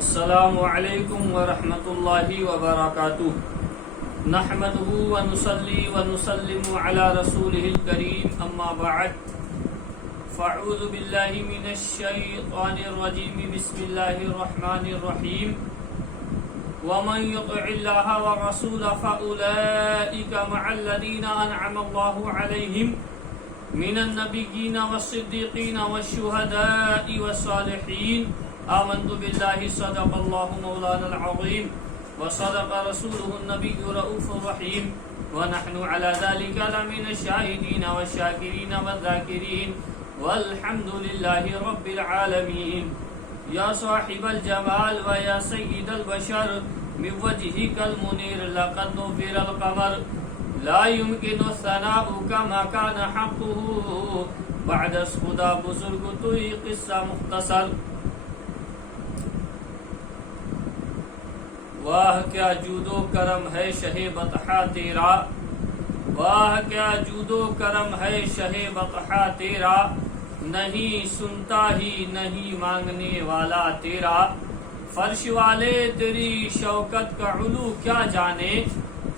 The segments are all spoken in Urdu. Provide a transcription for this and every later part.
السلام علیکم ورحمۃ اللہ وبرکاتہ نحمده ونصلي ونسلم على رسوله الكريم اما بعد فاعوذ باللہ من الشیطان الرجیم بسم اللہ الرحمن الرحیم ومن يطع الله والرسول فأولئك مع الذين أنعم الله عليهم من النبيين والصديقين والشهداء والصالحين آمنت بالله صدق الله مولانا العظيم وصدق رسوله النبي رؤوف رحيم ونحن على ذلك لمن الشاهدين والشاكرين والذاكرين والحمد لله رب العالمين يا صاحب الجمال ويا سيد البشر من وجهك المنير لقد نفر القمر لا يمكن الثناء كما كان حقه بعد خدا بزرگ توئی قصہ مختصر. واہ کیا جود و کرم ہے شہ بطحا تیرا، واہ کیا جود و کرم ہے شہ بطحا تیرا، نہیں سنتا ہی نہیں مانگنے والا تیرا. فرش والے تیری شوکت کا علو کیا جانے،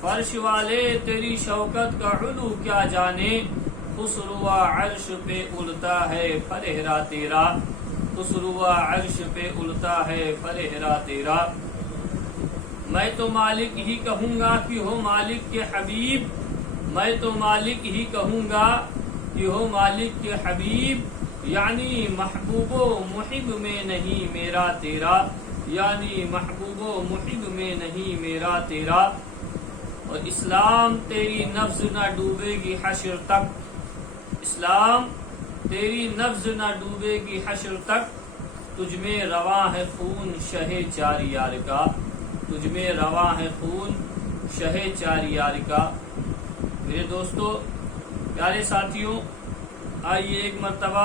فرش والے تیری شوکت کا علو کیا جانے. خسرو عرش پہ اڑتا ہے فرہرا تیرا، خسرو عرش پہ اڑتا ہے فرہرا تیرا. میں تو مالک ہی کہوں گا کہ ہو مالک کے حبیب، میں تو مالک ہی کہوں گا کہ ہو مالک کے حبیب. یعنی محبوب و محب میں نہیں میرا تیرا، یعنی محبوب و محب میں نہیں میرا تیرا. اور اسلام تیری نبض نہ ڈوبے گی حشر تک، اسلام تیری نبض نہ ڈوبے گی حشر تک. تجھ میں رواں ہے خون شہ چار یار کا، تجھ میں رواں ہے خون شہ چار یار کا. میرے دوستو، پیارے ساتھیوں، آئیے ایک مرتبہ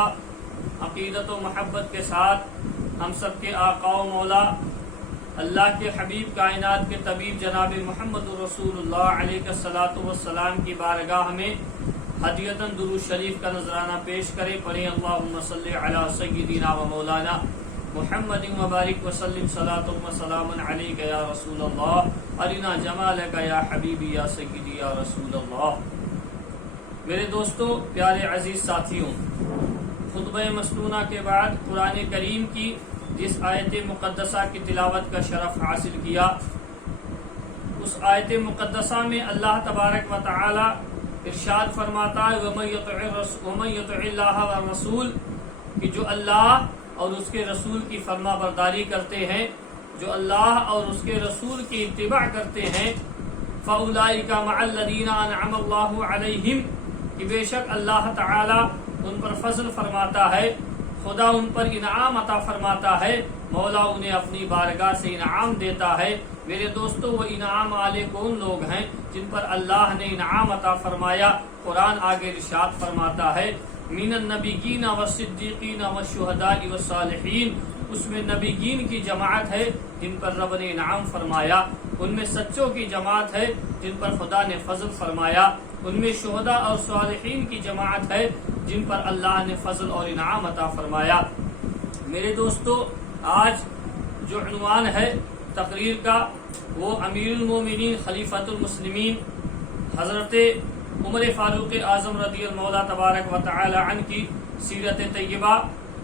عقیدت و محبت کے ساتھ ہم سب کے آقا و مولا اللہ کے حبیب کائنات کے طبیب جناب محمد رسول اللہ علیہ الصلوۃ والسلام کی بارگاہ میں ہدیۃً درود شریف کا نذرانہ پیش کرے. پڑھیں اللہم صلی علی سیدنا و مولانا محمد وبارک وسلم صلاۃ و سلام علیک یا رسول اللہ ارنا جمالک یا حبیبی یا سیدی یا رسول اللہ. میرے دوستو، پیارے عزیز ساتھیوں، خطبہ مسنونہ کے بعد قرآن کریم کی جس آیت مقدسہ کی تلاوت کا شرف حاصل کیا، اس آیت مقدسہ میں اللہ تبارک و تعالی ارشاد فرماتا ہے وَمَن يُطِعِ اللَّهَ وَالرَّسُولَ، کہ جو اللہ اور اس کے رسول کی فرما برداری کرتے ہیں، جو اللہ اور اس کے رسول کی اتباع کرتے ہیں، فَأُولَئِكَ مَعَ الَّذِينَ أَنْعَمَ اللَّهُ عَلَيْهِمْ، کہ بے شک اللہ تعالی ان پر فضل فرماتا ہے، خدا ان پر انعام عطا فرماتا ہے، مولا انہیں اپنی بارگاہ سے انعام دیتا ہے. میرے دوستو، وہ انعام والے کون لوگ ہیں جن پر اللہ نے انعام عطا فرمایا؟ قرآن آگے ارشاد فرماتا ہے من النبیین والصدیقین والشہداء والصالحین. اس میں نبیین کی جماعت ہے جن پر رب نے انعام فرمایا، ان میں سچوں کی جماعت ہے جن پر خدا نے فضل فرمایا، ان میں شہداء اور صالحین کی جماعت ہے جن پر اللہ نے فضل اور انعام عطا فرمایا. میرے دوستو، آج جو عنوان ہے تقریر کا وہ امیر المومنین خلیفۃ المسلمین حضرت عمر فاروق اعظم رضی اللہ تبارک و تعالی عنہ کی سیرت طیبہ،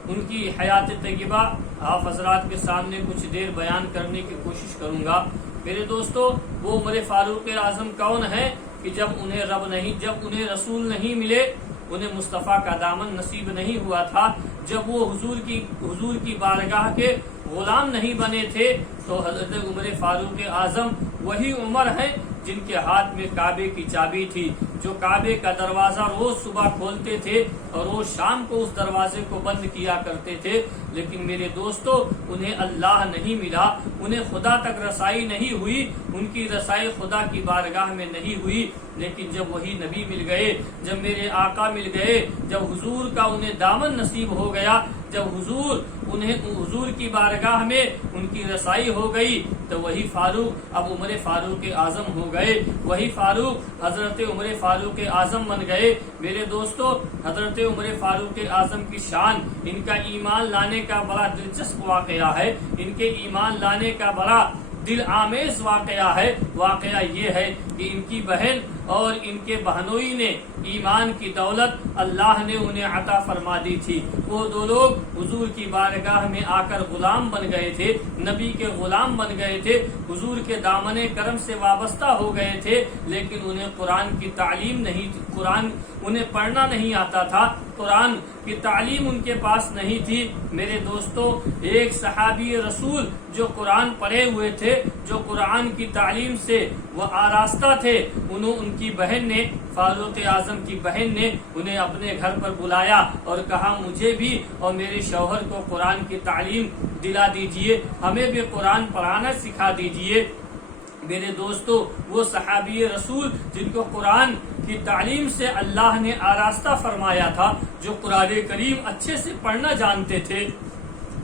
ان کی حیات طیبہ آپ حضرات کے سامنے کچھ دیر بیان کرنے کی کوشش کروں گا. میرے دوستو، وہ عمر فاروق اعظم کون ہے کہ جب انہیں رسول نہیں ملے، انہیں مصطفیٰ کا دامن نصیب نہیں ہوا تھا، جب وہ حضور کی بارگاہ کے غلام نہیں بنے تھے، تو حضرت عمر فاروق اعظم وہی عمر ہیں جن کے ہاتھ میں کعبے کی چابی تھی، جو کعبے کا دروازہ روز صبح کھولتے تھے اور روز شام کو اس دروازے کو بند کیا کرتے تھے. لیکن میرے دوستو، انہیں اللہ نہیں ملا، انہیں خدا تک رسائی نہیں ہوئی، ان کی رسائی خدا کی بارگاہ میں نہیں ہوئی. لیکن جب وہی نبی مل گئے، جب میرے آقا مل گئے، جب حضور کا انہیں دامن نصیب ہو گیا، جب حضور کی بارگاہ میں ان کی رسائی ہو گئی تو وہی فاروق اب عمر فاروق اعظم ہو گئے، وہی فاروق حضرت عمر فاروق اعظم بن گئے۔ میرے دوستو، حضرت عمر فاروق اعظم کی شان، ان کا ایمان لانے کا بڑا دلچسپ واقعہ ہے، ان کے ایمان لانے کا بڑا دل آمیز واقعہ ہے۔ واقعہ یہ ہے کہ ان کی بہن اور ان کے بہنوئی نے ایمان کی دولت اللہ نے انہیں عطا فرما دی تھی۔ وہ دو لوگ حضور کی بارگاہ میں آ کر غلام بن گئے تھے، نبی کے غلام بن گئے تھے، حضور کے دامن کرم سے وابستہ ہو گئے تھے، لیکن انہیں قرآن کی تعلیم نہیں تھی، قرآن انہیں پڑھنا نہیں آتا تھا، قرآن کی تعلیم ان کے پاس نہیں تھی۔ میرے دوستو، ایک صحابی رسول جو قرآن پڑھے ہوئے تھے، جو قرآن کی تعلیم سے وہ آراستہ تھے، ان کی بہن نے، فاروق اعظم کی بہن نے انہیں اپنے گھر پر بلایا اور کہا مجھے بھی اور میرے شوہر کو قرآن کی تعلیم دلا دیجئے، ہمیں بھی قرآن پڑھانا سکھا دیجئے۔ میرے دوستو، وہ صحابی رسول جن کو قرآن کی تعلیم سے اللہ نے آراستہ فرمایا تھا، جو قرآن کریم اچھے سے پڑھنا جانتے تھے،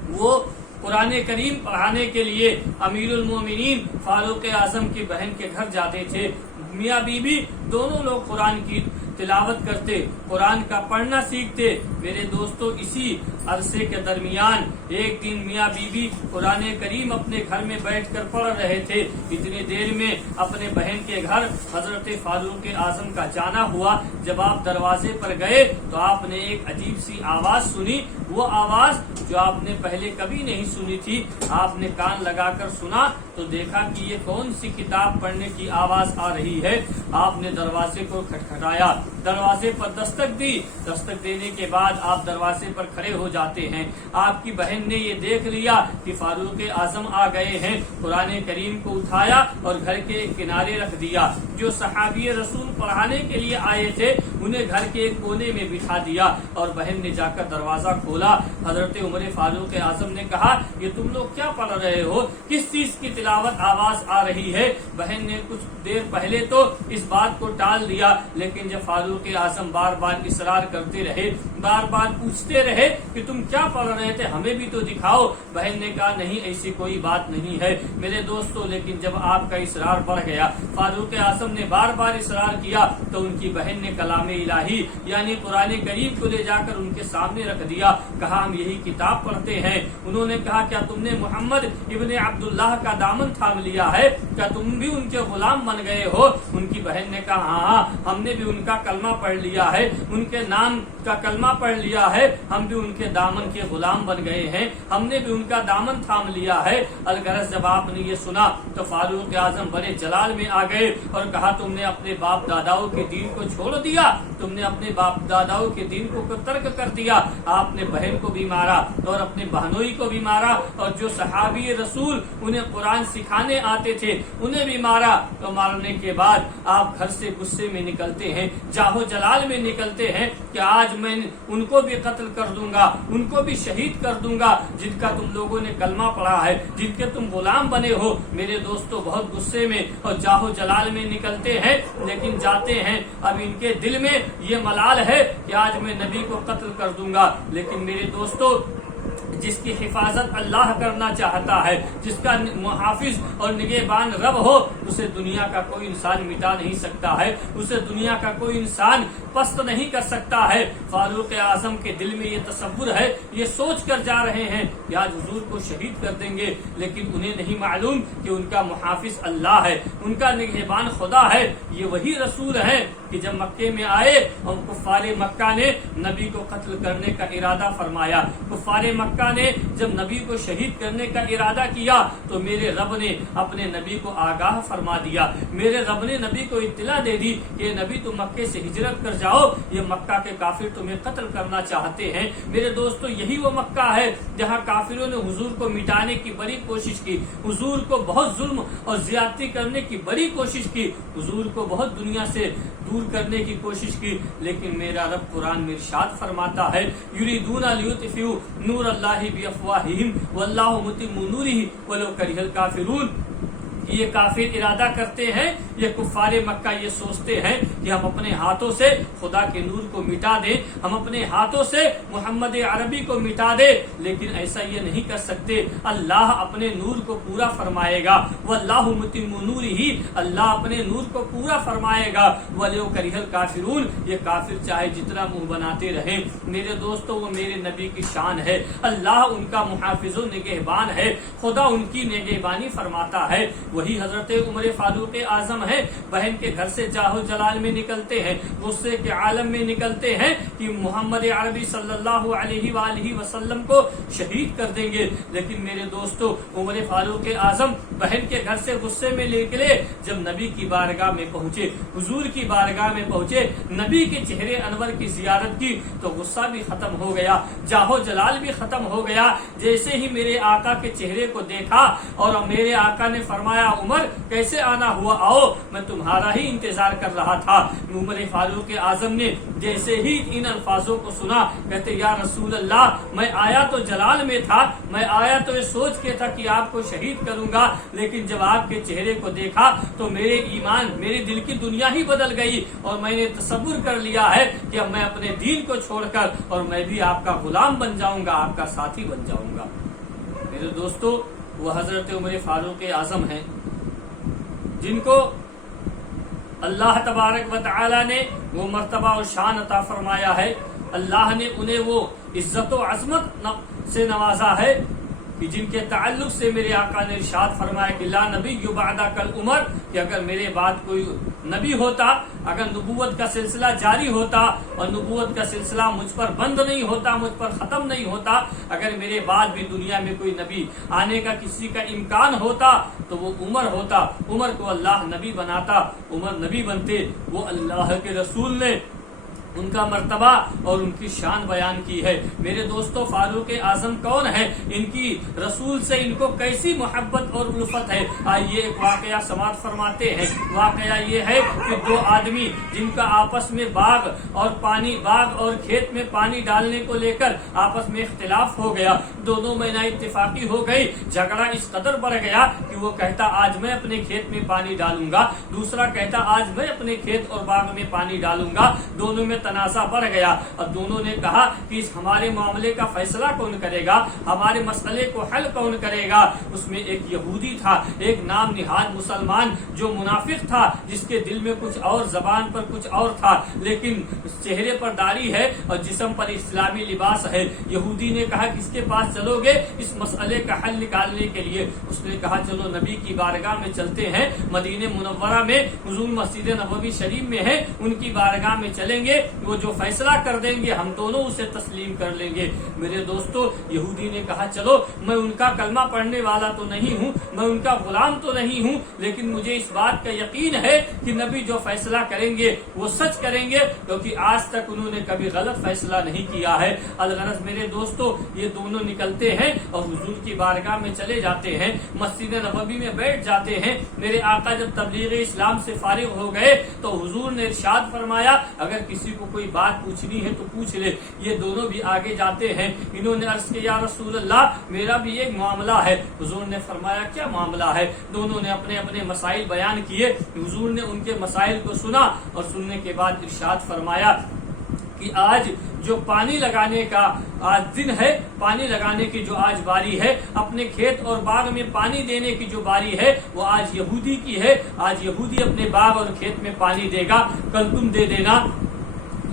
وہ قرآن کریم پڑھانے کے لیے امیر المومنین فاروق اعظم کی بہن کے گھر جاتے تھے۔ میاں بیوی دونوں لوگ قرآن کی تلاوت کرتے، قرآن کا پڑھنا سیکھتے۔ میرے دوستو، اسی عرصے کے درمیان ایک دن میاں بیوی قرآن کریم اپنے گھر میں بیٹھ کر پڑھ رہے تھے، اتنی دیر میں اپنے بہن کے گھر حضرت فاروق اعظم کا جانا ہوا۔ جب آپ دروازے پر گئے تو آپ نے ایک عجیب سی آواز سنی، وہ آواز جو آپ نے پہلے کبھی نہیں سنی تھی۔ آپ نے کان لگا کر سنا تو دیکھا کہ یہ کون سی کتاب پڑھنے کی آواز آ رہی ہے۔ آپ نے دروازے کو کھٹکھٹایا، دروازے پر دستک دی، دستک دینے کے بعد آپ دروازے پر کھڑے ہو جاتے ہیں۔ آپ کی بہن نے یہ دیکھ لیا کہ فاروق اعظم آ گئے ہیں، قرآن کریم کو اٹھایا اور گھر کے کنارے رکھ دیا۔ جو صحابی رسول پڑھانے کے لیے آئے تھے انہیں گھر کے ایک کونے میں بٹھا دیا اور بہن نے جا کر دروازہ کھولا۔ حضرت عمر فاروق اعظم نے کہا یہ تم لوگ کیا پڑھ رہے ہو، کس چیز کی تلاوت آواز آ رہی ہے؟ بہن نے کچھ دیر پہلے تو اس بات کو ٹال دیا، لیکن جب فاروق اعظم بار بار اصرار کرتے رہے، بار بار پوچھتے رہے کہ تم کیا پڑھ رہے تھے، ہمیں بھی تو دکھاؤ۔ بہن نے کہا نہیں، ایسی کوئی بات نہیں ہے میرے دوستو۔ لیکن جب آپ کا اصرار بڑھ گیا، فاروق اعظم نے بار بار اصرار کیا، تو ان کی بہن نے کلام الہی یعنی قرآن کریم کو لے جا کر ان کے سامنے رکھ دیا، کہا ہم یہی کتاب پڑھتے ہیں۔ انہوں نے کہا کیا تم نے محمد ابن عبداللہ کا دامن تھام لیا ہے، کیا تم بھی ان کے غلام بن گئے ہو؟ ان کی بہن نے کہا ہاں، ہم نے بھی ان کا کلمہ پڑھ لیا ہے، ان کے نام کا کلمہ پڑھ لیا ہے، ہم بھی ان کے دامن کے غلام بن گئے ہیں، ہم نے بھی ان کا دامن تھام لیا ہے۔ الغرض جب آپ نے یہ سنا تو فاروق اعظم بڑے جلال میں آ گئے اور کہا تم نے اپنے باپ داداؤں کے دین کو چھوڑ دیا، تم نے اپنے باپ داداؤں کے دین کو ترک کر دیا۔ آپ نے بہن کو بھی مارا اور اپنے بہنوئی کو بھی مارا، اور جو صحابی رسول انہیں قرآن سکھانے آتے تھے انہیں بھی مارا۔ تو مارنے کے بعد آپ گھر سے غصے میں نکلتے ہیں، جاہو جلال میں نکلتے ہیں کہ آج میں ان کو بھی قتل کر دوں گا، ان کو بھی شہید کر دوں گا جن کا تم لوگوں نے کلمہ پڑھا ہے، جن کے تم غلام بنے ہو۔ میرے دوستو، بہت غصے میں اور جاہو جلال میں نکلتے ہیں، لیکن جاتے ہیں۔ اب ان کے دل میں یہ ملال ہے کہ آج میں نبی کو قتل کر دوں گا، لیکن میرے دوستو جس کی حفاظت اللہ کرنا چاہتا ہے، جس کا محافظ اور نگہبان رب ہو، اسے دنیا کا کوئی انسان مٹا نہیں سکتا ہے، اسے دنیا کا کوئی انسان پست نہیں کر سکتا ہے۔ فاروق اعظم کے دل میں یہ تصور ہے، یہ سوچ کر جا رہے ہیں کہ آج حضور کو شہید کر دیں گے، لیکن انہیں نہیں معلوم کہ ان کا محافظ اللہ ہے، ان کا نگہبان خدا ہے، یہ وہی رسول ہے کہ جب مکے میں آئے اور کفار مکہ نے نبی کو قتل کرنے کا ارادہ فرمایا، کفار مکہ نے جب نبی کو شہید کرنے کا ارادہ کیا، تو میرے رب نے اپنے نبی کو آگاہ فرما دیا، میرے رب نے نبی کو اطلاع دے دی کہ نبی تم مکے سے ہجرت کر جاؤ، یہ مکہ کے کافر تمہیں قتل کرنا چاہتے ہیں۔ میرے دوستو، یہی وہ مکہ ہے جہاں کافروں نے حضور کو مٹانے کی بڑی کوشش کی، حضور کو بہت ظلم اور زیادتی کرنے کی بڑی کوشش کی، حضور کو بہت دنیا سے دور کرنے کی کوشش کی، لیکن میرا رب قرآن میں ارشاد فرماتا ہے یریدون لیطفئوا نور اللہ بافواہہم واللہ متم نورہ ولو کرہ الکافرون۔ یہ کافر ارادہ کرتے ہیں، یہ کفار مکہ یہ سوچتے ہیں کہ ہم اپنے ہاتھوں سے خدا کے نور کو مٹا دیں، ہم اپنے ہاتھوں سے محمد عربی کو مٹا دیں، لیکن ایسا یہ نہیں کر سکتے۔ اللہ اپنے نور کو پورا فرمائے گا، واللہ متم نورہ، اللہ اپنے نور کو پورا فرمائے گا، ولو کرہ الکافرون، یہ کافر چاہے جتنا منہ بناتے رہیں۔ میرے دوستو وہ میرے نبی کی شان ہے، اللہ ان کا محافظ و نگہبان ہے، خدا ان کی نگہبانی فرماتا ہے۔ وہی حضرت عمر فاروق اعظم ہے، بہن کے گھر سے جاہو جلال میں نکلتے ہیں، غصے کے عالم میں نکلتے ہیں کہ محمد عربی صلی اللہ علیہ وآلہ وسلم کو شہید کر دیں گے، لیکن میرے دوستو عمر فاروق اعظم بہن کے گھر سے غصے میں نکلے، جب نبی کی بارگاہ میں پہنچے، حضور کی بارگاہ میں پہنچے، نبی کے چہرے انور کی زیارت کی تو غصہ بھی ختم ہو گیا، جاہو جلال بھی ختم ہو گیا۔ جیسے ہی میرے آقا کے چہرے کو دیکھا اور میرے آقا نے فرمایا عمر کیسے آنا ہوا، آؤ میں تمہارا ہی انتظار کر رہا تھا۔ عمر فاروق اعظم نے جیسے ہی ان الفاظوں کو سنا کہتے یا رسول اللہ میں آیا تو جلال میں تھا، میں آیا تو یہ سوچ کے تھا کہ آپ کو شہید کروں گا، لیکن جب آپ کے چہرے کو دیکھا تو میرے ایمان میرے دل کی دنیا ہی بدل گئی اور میں نے تصور کر لیا ہے کہ اب میں اپنے دین کو چھوڑ کر اور میں بھی آپ کا غلام بن جاؤں گا، آپ کا ساتھی بن جاؤں گا۔ میرے دوستو وہ حضرت عمر فاروق اعظم ہیں جن کو اللہ تبارک و تعالی نے وہ مرتبہ و شان عطا فرمایا ہے، اللہ نے انہیں وہ عزت و عظمت سے نوازا ہے کہ جن کے تعلق سے میرے آقا نے ارشاد فرمایا کہ لا نبی بعد کل عمر، کہ اگر میرے بعد کوئی نبی ہوتا، اگر نبوت کا سلسلہ جاری ہوتا اور نبوت کا سلسلہ مجھ پر بند نہیں ہوتا، مجھ پر ختم نہیں ہوتا، اگر میرے بعد بھی دنیا میں کوئی نبی آنے کا کسی کا امکان ہوتا تو وہ عمر ہوتا، عمر کو اللہ نبی بناتا، عمر نبی بنتے۔ وہ اللہ کے رسول نے ان کا مرتبہ اور ان کی شان بیان کی ہے۔ میرے دوستو فاروق اعظم کون ہے، ان کی رسول سے ان کو کیسی محبت اور الفت ہے، آئیے ایک واقعہ سماعت فرماتے ہیں۔ واقعہ یہ ہے کہ دو آدمی جن کا آپس میں باغ اور کھیت میں پانی ڈالنے کو لے کر آپس میں اختلاف ہو گیا، دونوں میں نا اتفاقی ہو گئی، جھگڑا اس قدر بڑھ گیا کہ وہ کہتا آج میں اپنے کھیت میں پانی ڈالوں گا، دوسرا کہتا آج میں اپنے کھیت اور باغ میں پانی ڈالوں گا، دونوں میں تنازع بڑھ گیا اور دونوں نے کہا کہ اس ہمارے معاملے کا فیصلہ کون کرے گا، ہمارے مسئلے کو حل کون کرے گا۔ اس میں ایک یہودی تھا، ایک نام نہاد مسلمان جو منافق تھا، جس کے دل میں کچھ اور زبان پر کچھ اور تھا، لیکن چہرے پر داڑھی ہے اور جسم پر اسلامی لباس ہے۔ یہودی نے کہا کس کے پاس چلو گے اس مسئلے کا حل نکالنے کے لیے؟ اس نے کہا چلو نبی کی بارگاہ میں چلتے ہیں، مدینہ منورہ میں حضور مسجد نبوی شریف میں ہے، ان کی بارگاہ میں چلیں گے، وہ جو فیصلہ کر دیں گے ہم دونوں اسے تسلیم کر لیں گے۔ میرے دوستو یہودی نے کہا چلو میں ان کا کلمہ پڑھنے والا تو نہیں ہوں، میں ان کا غلام تو نہیں ہوں، لیکن مجھے اس بات کا یقین ہے کہ نبی جو فیصلہ کریں گے وہ سچ کریں گے، کیونکہ آج تک انہوں نے کبھی غلط فیصلہ نہیں کیا ہے۔ الغرض میرے دوستو یہ دونوں نکلتے ہیں اور حضور کی بارگاہ میں چلے جاتے ہیں، مسجد نبوی میں بیٹھ جاتے ہیں۔ میرے آقا جب تبلیغ اسلام سے فارغ ہو گئے تو حضور نے ارشاد فرمایا اگر کسی کو کوئی بات پوچھنی ہے تو پوچھ لے۔ یہ دونوں بھی آگے جاتے ہیں، انہوں نے عرض کیا یا رسول اللہ میرا بھی ایک معاملہ ہے۔ حضور نے فرمایا کیا معاملہ ہے؟ دونوں نے اپنے اپنے مسائل بیان کیے، حضور نے ان کے مسائل کو سنا اور سننے کے بعد ارشاد فرمایا کہ آج جو پانی لگانے کا آج دن ہے، پانی لگانے کی جو آج باری ہے، اپنے کھیت اور باغ میں پانی دینے کی جو باری ہے وہ آج یہودی کی ہے، آج یہودی اپنے باغ اور کھیت میں پانی دے گا، کل تم دے دینا۔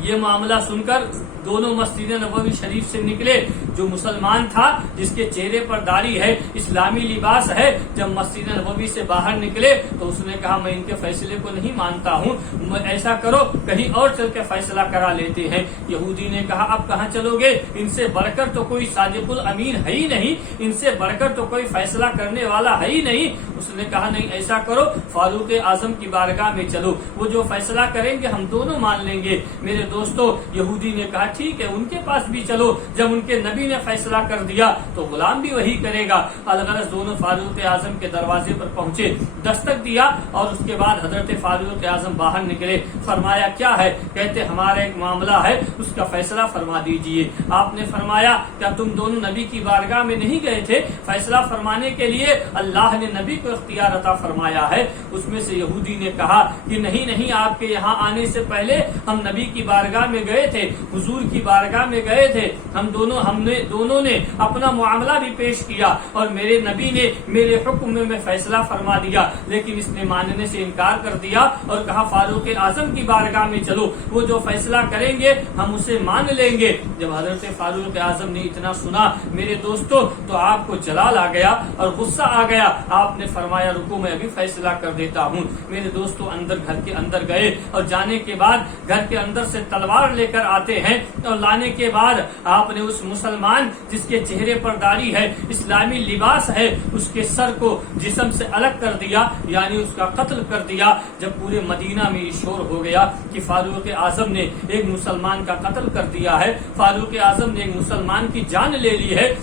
یہ معاملہ سن کر دونوں مسجد نبوی شریف سے نکلے۔ جو مسلمان تھا جس کے چہرے پر داڑھی ہے، اسلامی لباس ہے، جب مسجد نبوی سے باہر نکلے تو اس نے کہا میں ان کے فیصلے کو نہیں مانتا ہوں، ایسا کرو کہیں اور چل کے فیصلہ کرا لیتے ہیں۔ یہودی نے کہا اب کہاں چلو گے؟ ان سے بڑھ کر تو کوئی صادق الامین ہے ہی نہیں، ان سے بڑھ کر تو کوئی فیصلہ کرنے والا ہے ہی نہیں۔ اس نے کہا نہیں ایسا کرو فاروق اعظم کی بارگاہ میں چلو، وہ جو فیصلہ کریں گے ہم دونوں مان لیں گے۔ میرے دوستو یہودی نے کہا ٹھیک ہے ان کے پاس بھی چلو، جب ان کے نبی نے فیصلہ کر دیا تو غلام بھی وہی کرے گا۔ الغرض دونوں فاروق اعظم کے دروازے پر پہنچے، دستک دیا اور اس کے بعد حضرت فاروق اعظم باہر نکلے۔ فرمایا کیا ہے؟ کہتے ہمارا ایک معاملہ ہے، اس کا فیصلہ فرما دیجئے۔ آپ نے فرمایا کیا تم دونوں نبی کی بارگاہ میں نہیں گئے تھے فیصلہ فرمانے کے لیے؟ اللہ نے نبی کو اختیار عطا فرمایا ہے۔ اس میں سے یہودی نے کہا کہ نہیں، آپ کے یہاں آنے سے پہلے ہم نبی کی بارگاہ میں گئے تھے، حضور کی بارگاہ میں گئے تھے، ہم دونوں نے اپنا معاملہ بھی پیش کیا اور میرے نبی نے میرے حکم میں فیصلہ فرما دیا، لیکن اس نے ماننے سے انکار کر دیا اور کہا فاروق اعظم کی بارگاہ میں چلو، وہ جو فیصلہ کریں گے ہم اسے مان لیں گے۔ جب حضرت فاروق اعظم نے اتنا سنا میرے دوستوں تو آپ کو جلال آ گیا اور غصہ آ گیا۔ آپ نے فرمایا رکو میں ابھی فیصلہ کر دیتا ہوں۔ میرے دوستوں گھر کے اندر گئے اور جانے کے بعد گھر کے اندر سے تلوار لے کر آتے ہیں اور لانے کے بعد آپ نے اس مسلمان جس کے چہرے پر داڑھی ہے، اسلامی لباس ہے، اس کے سر کو جسم سے الگ کر دیا، یعنی اس کا قتل کر دیا۔ جب پورے مدینہ میں یہ شور ہو گیا کہ فاروق اعظم نے ایک مسلمان کا قتل کر دیا ہے، فاروق اعظم نے ایک مسلمان کی جان لے لی ہے،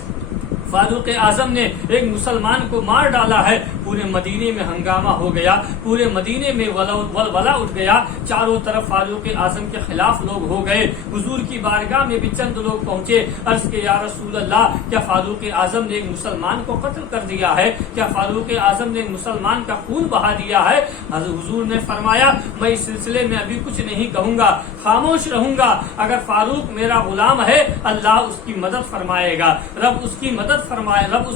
فاروق اعظم نے ایک مسلمان کو مار ڈالا ہے، پورے مدینے میں ہنگامہ ہو گیا، پورے مدینے میں ولولہ اٹھ گیا، چاروں طرف فاروق اعظم کے خلاف لوگ ہو گئے۔ حضور کی بارگاہ میں بھی چند لوگ پہنچے، عرض کہ یا رسول اللہ کیا فاروق اعظم نے ایک مسلمان کو قتل کر دیا ہے؟ کیا فاروق اعظم نے ایک مسلمان کا خون بہا دیا ہے؟ حضور نے فرمایا میں اس سلسلے میں ابھی کچھ نہیں کہوں گا، خاموش رہوں گا۔ اگر فاروق میرا غلام ہے اللہ اس کی مدد فرمائے گا، رب اس کی مدد فرمائے، رب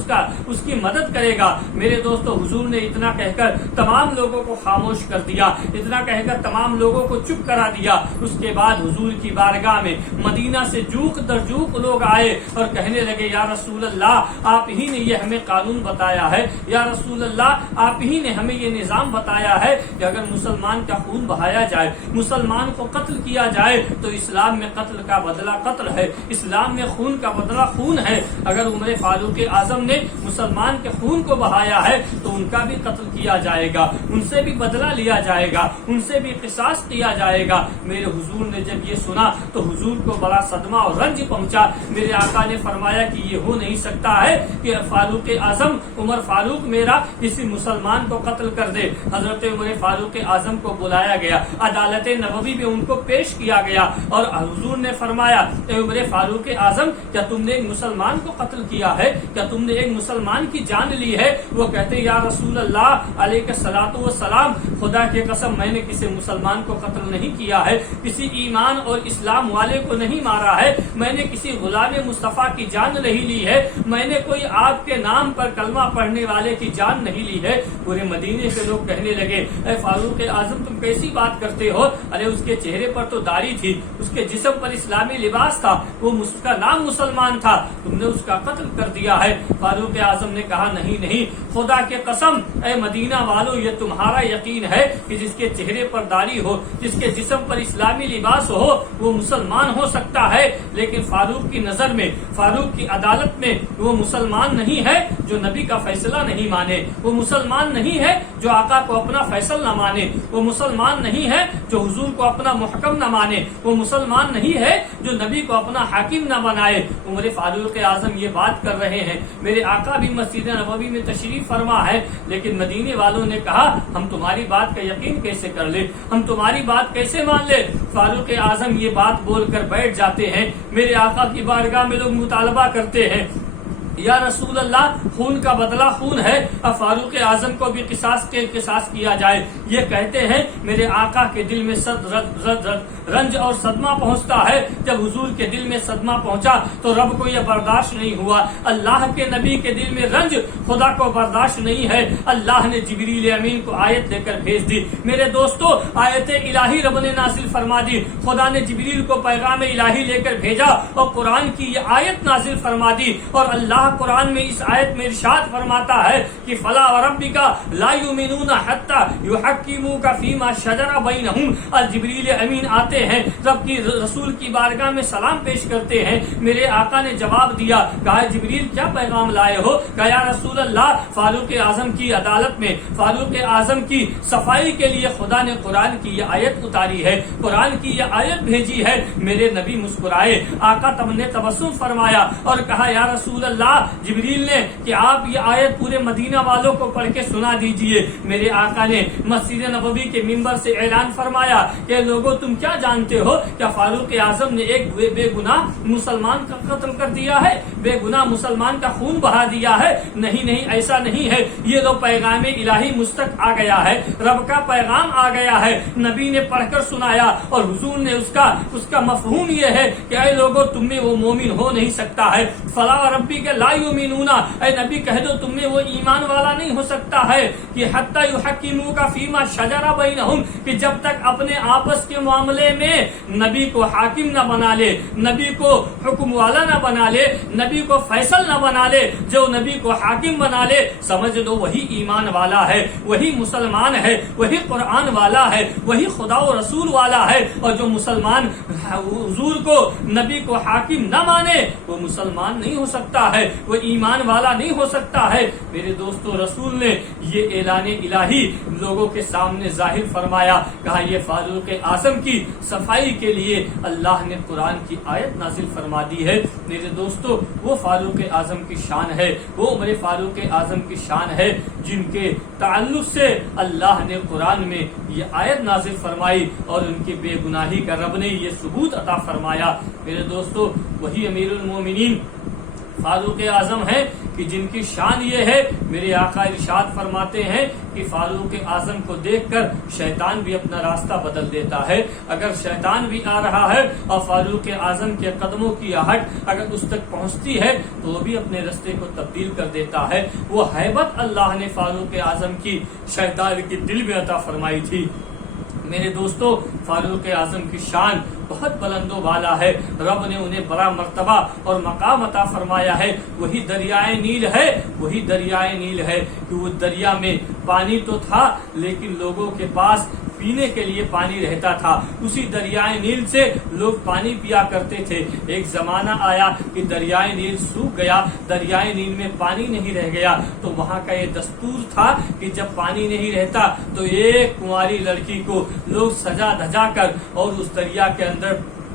اس کی مدد کرے گا۔ میرے دوستو حضور نے اتنا کہہ کر تمام لوگوں کو خاموش کر دیا، اتنا کہہ کر تمام لوگوں کو چپ کرا دیا۔ اس کے بعد حضور کی بارگاہ میں مدینہ سے جوق در جوق لوگ آئے اور کہنے لگے یا رسول اللہ آپ ہی نے یہ ہمیں قانون بتایا ہے، یا رسول اللہ آپ ہی نے ہمیں یہ نظام بتایا ہے کہ اگر مسلمان کا خون بہایا جائے، مسلمان کو قتل کیا جائے تو اسلام میں قتل کا بدلہ قتل ہے، اسلام میں خون کا بدلہ خون ہے۔ اگر عمر فاروق اعظم نے مسلمان کے خون کو بہایا ہے تو ان کا بھی قتل کیا جائے گا، ان سے بھی بدلہ لیا جائے گا، ان سے بھی قصاص کیا جائے گا۔ میرے حضور نے جب یہ سنا تو حضور کو بڑا صدمہ اور رنج پہنچا۔ میرے آقا نے فرمایا کہ یہ ہو نہیں سکتا ہے کہ فاروق اعظم عمر فاروق میرا کسی مسلمان کو قتل کر دے۔ حضرت عمر فاروق اعظم کو بلایا گیا، عدالت نبوی میں ان کو پیش کیا گیا اور حضور نے فرمایا اے عمر فاروق اعظم کیا تم نے ایک مسلمان کو قتل کیا ہے؟ کیا تم نے ایک مسلمان کی جان لی ہے؟ وہ کہتے یا رسول اللہ علیہ الصلوۃ والسلام خدا کی قسم میں نے کسی مسلمان کو قتل نہیں کیا ہے، کسی ایمان اور اسلام والے کو نہیں مارا ہے، میں نے کسی غلام مصطفیٰ کی جان نہیں لی ہے، میں نے کوئی آپ کے نام پر کلمہ پڑھنے والے کی جان نہیں لی ہے۔ پورے مدینے سے لوگ کہنے لگے اے فاروق اعظم تم کیسی بات کرتے ہو؟ ارے اس کے چہرے پر تو داڑھی تھی، اس کے جسم پر اسلامی لباس تھا، وہ اس کا نام مسلمان تھا، تم نے اس کا قتل کر دیا ہے۔ فاروق اعظم نے کہا نہیں خدا کے قسم اے مدینہ والوں یہ تمہارا یقین ہے کہ جس کے چہرے پر داڑھی ہو، جس کے جسم پر اسلامی لباس ہو وہ مسلمان ہو سکتا ہے، لیکن فاروق کی نظر میں، فاروق کی عدالت میں وہ مسلمان نہیں ہے جو نبی کا فیصلہ نہیں مانے، وہ مسلمان نہیں ہے جو آقا کو اپنا فیصل نہ مانے، وہ مسلمان نہیں ہے جو حضور کو اپنا محکم نہ مانے، وہ مسلمان نہیں ہے جو نبی کو اپنا حاکم نہ بنائے۔ عمر فاروق اعظم یہ بات کر رہے ہیں، میرے آقا بھی مسجد نبوی میں تشریف فرما ہے، لیکن مدینے والوں نے کہا ہم تمہاری بات کا یقین کیسے کر لیں، ہم تمہاری بات کیسے مان لیں؟ فاروق اعظم یہ بات بول کر بیٹھ جاتے ہیں۔ میرے آقا کی بارگاہ میں لوگ مطالبہ کرتے ہیں یا رسول اللہ خون کا بدلہ خون ہے، اب فاروق اعظم کو بھی قصاص کیا جائے۔ یہ کہتے ہیں میرے آقا کے دل میں رنج اور صدمہ پہنچتا ہے۔ جب حضور کے دل میں صدمہ پہنچا تو رب کو یہ برداشت نہیں ہوا، اللہ کے نبی کے دل میں رنج خدا کو برداشت نہیں ہے، اللہ نے جبریل امین کو آیت لے کر بھیج دی۔ میرے دوستو آیت الہی رب نے نازل فرما دی، خدا نے جبریل کو پیغام الہی لے کر بھیجا اور قرآن کی یہ آیت نازل فرما دی اور اللہ اللہ قرآن میں اس آیت میں ارشاد فرماتا ہے کہ فلا وربک لا یؤمنون حتی یحکموک فیما شجر بینہم، اور جبریل امین آتے ہیں، رب کی رسول کی بارگاہ میں سلام پیش کرتے ہیں۔ میرے آقا نے جواب دیا، کہا جبریل کیا پیغام لائے ہو؟ کہا یا رسول اللہ، فاروق اعظم کی عدالت میں، فاروق اعظم کی صفائی کے لیے خدا نے قرآن کی یہ آیت اتاری ہے، قرآن کی یہ آیت بھیجی ہے۔ میرے نبی مسکرائے، آقا تم نے تبسم فرمایا اور کہا یا رسول اللہ، جبریل نے کہ آپ یہ آیت پورے مدینہ والوں کو پڑھ کے سنا دیجئے۔ میرے آقا نے مسجد نبوی کے منبر سے اعلان فرمایا کہ لوگوں تم کیا جانتے ہو، کیا فاروق اعظم نے ایک بے گناہ مسلمان کا قتل کر دیا ہے، بے گناہ مسلمان کا خون بہا دیا ہے؟ نہیں نہیں، ایسا نہیں ہے۔ یہ تو پیغام الہی مستق آ گیا ہے، رب کا پیغام آ گیا ہے، نبی نے پڑھ کر سنایا اور حضور نے اس کا مفہوم یہ ہے کہ اے لوگوں تم میں وہ مومن ہو نہیں سکتا ہے۔ فلا وربک لا یؤمنون، اے نبی کہہ دو تم میں وہ ایمان والا نہیں ہو سکتا ہے کہ حتی یحکموک فیما شجر بینہم، کہ جب تک اپنے آپس کے معاملے میں نبی کو حاکم نہ بنا لے، نبی کو حکم والا نہ بنا لے، نبی کو فیصل نہ بنا لے۔ جو نبی کو حاکم بنا لے سمجھ لو وہی ایمان والا ہے، وہی مسلمان ہے، وہی قرآن والا ہے، وہی خدا و رسول والا ہے۔ اور جو مسلمان حضور کو نبی کو حاکم نہ مانے وہ مسلمان نہیں ہو سکتا ہے، وہ ایمان والا نہیں ہو سکتا ہے۔ میرے دوستو، رسول نے یہ اعلان الہی لوگوں کے سامنے ظاہر فرمایا، کہا یہ فاروق اعظم کی صفائی کے لیے اللہ نے قرآن کی آیت نازل فرما دی ہے۔ میرے دوستو، وہ فاروق اعظم کی شان ہے، وہ عمر فاروق اعظم کی شان ہے جن کے تعلق سے اللہ نے قرآن میں یہ آیت نازل فرمائی اور ان کی بے گناہی کا رب نے یہ ثبوت عطا فرمایا۔ میرے دوستو، وہی امیر المومنین فاروق اعظم ہے کہ جن کی شان یہ ہے، میرے آقا ارشاد فرماتے ہیں کہ فاروق اعظم کو دیکھ کر شیطان بھی اپنا راستہ بدل دیتا ہے۔ اگر شیطان بھی آ رہا ہے اور فاروق اعظم کے قدموں کی آہٹ اگر اس تک پہنچتی ہے تو وہ بھی اپنے راستے کو تبدیل کر دیتا ہے۔ وہ ہیبت اللہ نے فاروق اعظم کی شیطان کے دل میں عطا فرمائی تھی۔ میرے دوستو، فاروق اعظم کی شان بہت بلند و بالا ہے، رب نے انہیں بڑا مرتبہ اور مقام عطا فرمایا ہے۔ وہی دریائے نیل ہے، وہی دریائے نیل ہے کہ وہ دریا میں پانی تو تھا لیکن لوگوں کے پاس پینے کے لیے پانی رہتا تھا، اسی دریائے نیل سے لوگ پانی پیا کرتے تھے۔ ایک زمانہ آیا کہ دریائے نیل سوکھ گیا، دریائے نیل میں پانی نہیں رہ گیا، تو وہاں کا یہ دستور تھا کہ جب پانی نہیں رہتا تو ایک کنواری لڑکی کو لوگ سجا دھجا کر اور اس دریا کے اندر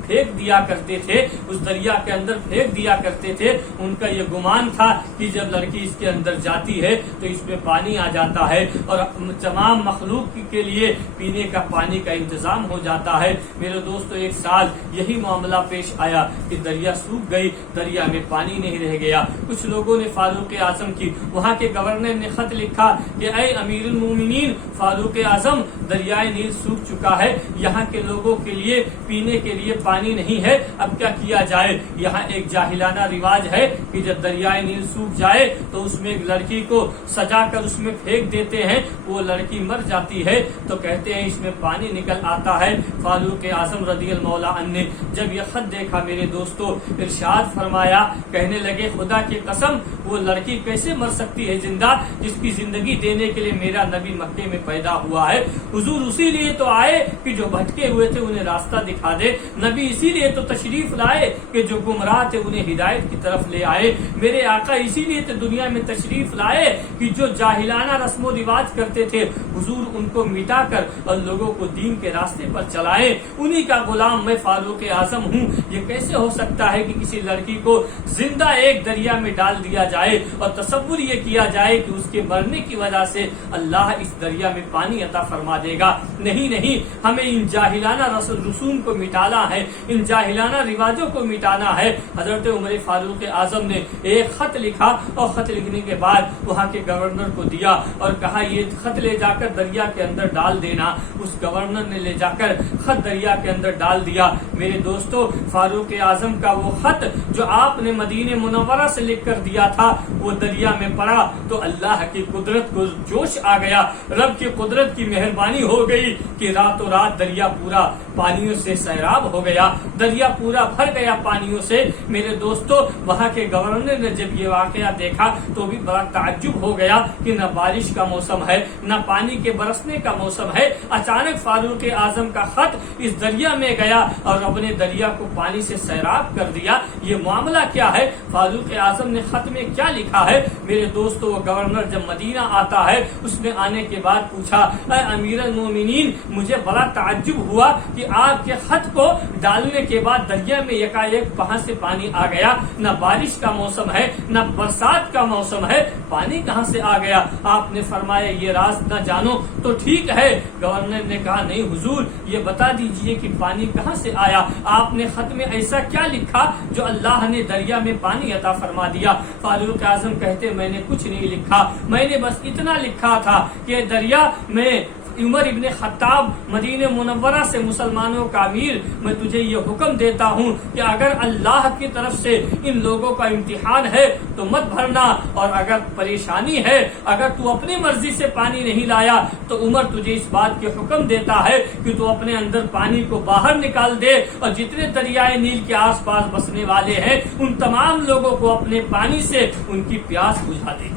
پھینک دیا کرتے تھے، اس دریا کے اندر پھینک دیا کرتے تھے۔ ان کا یہ گمان تھا کہ جب لڑکی اس کے اندر جاتی ہے تو اس میں پانی آ جاتا ہے اور تمام مخلوق کے لیے پینے کا پانی کا انتظام ہو جاتا ہے۔ میرے دوستو، ایک سال یہی معاملہ پیش آیا کہ دریا سوکھ گئی، دریا میں پانی نہیں رہ گیا۔ کچھ لوگوں نے فاروق اعظم کی، وہاں کے گورنر نے خط لکھا کہ اے امیر المومنین فاروق اعظم، دریائے نیل سوکھ چکا ہے، یہاں کے لوگوں کے لیے پینے کے لیے پانی نہیں ہے، اب کیا کیا جائے؟ یہاں ایک جاہلانہ رواج ہے کہ جب دریائے نیل سوکھ جائے تو اس میں ایک لڑکی کو سجا کر اس میں پھینک دیتے ہیں، وہ لڑکی مر جاتی ہے تو کہتے ہیں اس میں پانی نکل آتا ہے۔ فاروق اعظم رضی اللہ عنہ نے جب یہ خط دیکھا میرے دوستو، ارشاد فرمایا، کہنے لگے خدا کی قسم وہ لڑکی کیسے مر سکتی ہے زندہ، جس کی زندگی دینے کے لیے میرا نبی مکے میں پیدا ہوا ہے۔ حضور اسی لیے تو آئے کہ جو بھٹکے ہوئے تھے انہیں راستہ دکھا دے، نبی اسی لیے تو تشریف لائے کہ جو گمراہ تھے انہیں ہدایت کی طرف لے آئے۔ میرے آقا اسی لیے تو دنیا میں تشریف لائے کہ جو جاہلانہ رسم و رواج کرتے تھے حضور ان کو مٹا کر اور لوگوں کو دین کے راستے پر چلائے۔ انہی کا غلام میں فاروق اعظم ہوں۔ یہ کیسے ہو سکتا ہے کہ کسی لڑکی کو زندہ ایک دریا میں ڈال دیا جائے اور تصور یہ کیا جائے کہ اس کے مرنے کی وجہ سے اللہ اس دریا میں پانی عطا فرما دے گا؟ نہیں نہیں، ہمیں ان جاہلانہ رسوم کو مٹانا ہے، ان جاہلانہ رواجوں کو مٹانا ہے۔ حضرت عمر فاروق اعظم نے ایک خط لکھا اور خط لکھنے کے بعد وہاں کے گورنر کو دیا اور کہا یہ خط لے جا کر دریا کے اندر ڈال دینا۔ اس گورنر نے لے جا کر خط دریا کے اندر ڈال دیا۔ میرے دوستو، فاروق اعظم کا وہ خط جو آپ نے مدینہ منورہ سے لکھ کر دیا تھا وہ دریا میں پڑا تو اللہ کی قدرت کو جوش آ گیا، رب کی قدرت کی مہربانی ہو گئی کہ راتوں رات دریا پورا پانیوں سے سیراب ہو گیا، دریا پورا بھر گیا پانیوں سے۔ میرے دوستو، وہاں کے گورنر نے جب یہ واقعہ دیکھا تو بھی بڑا تعجب ہو گیا کہ نہ بارش کا موسم ہے، نہ پانی کے برسنے کا موسم ہے، اچانک فاروق اعظم کا خط اس دریا میں گیا اور رب نے دریا کو پانی سے سیراب کر دیا۔ یہ معاملہ کیا ہے؟ فاروق اعظم نے خط میں کیا لکھا ہے؟ میرے دوستو، وہ گورنر جب مدینہ آتا ہے، اس نے آنے کے بعد پوچھا، اے امیر المومنین، مجھے بڑا تعجب ہوا کہ آپ کے خط کو ڈالنے کے بعد دریا میں یکایک کہاں سے پانی آ گیا؟ نہ بارش کا موسم ہے، نہ برسات کا موسم ہے، پانی کہاں سے آ گیا؟ آپ نے فرمایا یہ راز نہ جانو تو ٹھیک ہے۔ گورنر نے کہا نہیں حضور، یہ بتا دیجئے کہ پانی کہاں سے آیا؟ آپ نے خط میں ایسا کیا لکھا جو اللہ نے دریا میں پانی عطا فرما دیا؟ فاروق اعظم کہتے میں نے کچھ نہیں لکھا، میں نے بس اتنا لکھا تھا کہ دریا میں عمر ابن خطاب مدینہ منورہ سے مسلمانوں کا امیر، میں تجھے یہ حکم دیتا ہوں کہ اگر اللہ کی طرف سے ان لوگوں کا امتحان ہے تو مت بھرنا، اور اگر پریشانی ہے، اگر تو اپنی مرضی سے پانی نہیں لایا تو عمر تجھے اس بات کے حکم دیتا ہے کہ تو اپنے اندر پانی کو باہر نکال دے اور جتنے دریائے نیل کے آس پاس بسنے والے ہیں ان تمام لوگوں کو اپنے پانی سے ان کی پیاس بجھا دے۔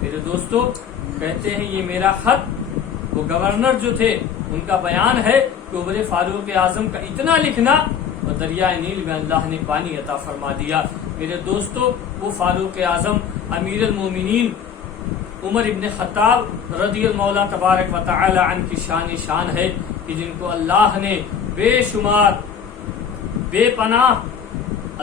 میرے دوستو، کہتے ہیں یہ میرا خط وہ گورنر جو تھے ان کا بیان ہے کہ عمر فاروق اعظم کا اتنا لکھنا اور دریائے نیل میں اللہ نے پانی عطا فرما دیا۔ میرے دوستو، وہ فاروق اعظم امیر المومنین عمر ابن خطاب رضی اللہ تبارک و تعالی عنہ کی شان ہے کہ جن کو اللہ نے بے شمار بے پناہ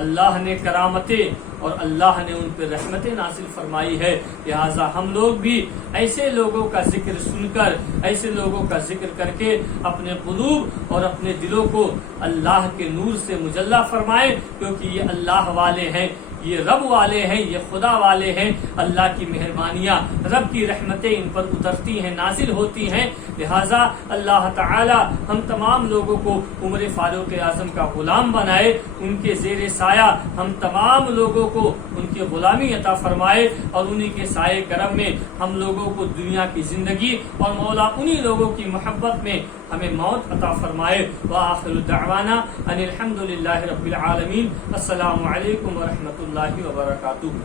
اللہ نے کرامتیں اور اللہ نے ان پہ رحمتیں نازل فرمائی ہے۔ لہٰذا ہم لوگ بھی ایسے لوگوں کا ذکر سن کر، ایسے لوگوں کا ذکر کر کے اپنے قلوب اور اپنے دلوں کو اللہ کے نور سے مجلہ فرمائیں، کیونکہ یہ اللہ والے ہیں، یہ رب والے ہیں، یہ خدا والے ہیں۔ اللہ کی مہربانیاں، رب کی رحمتیں ان پر اترتی ہیں، نازل ہوتی ہیں۔ لہٰذا اللہ تعالی ہم تمام لوگوں کو عمر فاروق اعظم کا غلام بنائے، ان کے زیر سایہ ہم تمام لوگوں کو ان کی غلامی عطا فرمائے، اور انہی کے سائے کرم میں ہم لوگوں کو دنیا کی زندگی اور مولا انہی لوگوں کی محبت میں ہمیں موت عطا فرمائے۔ وآخر دعوانا ان الحمد للہ رب العالمین۔ السلام علیکم ورحمۃ اللہ وبرکاتہ۔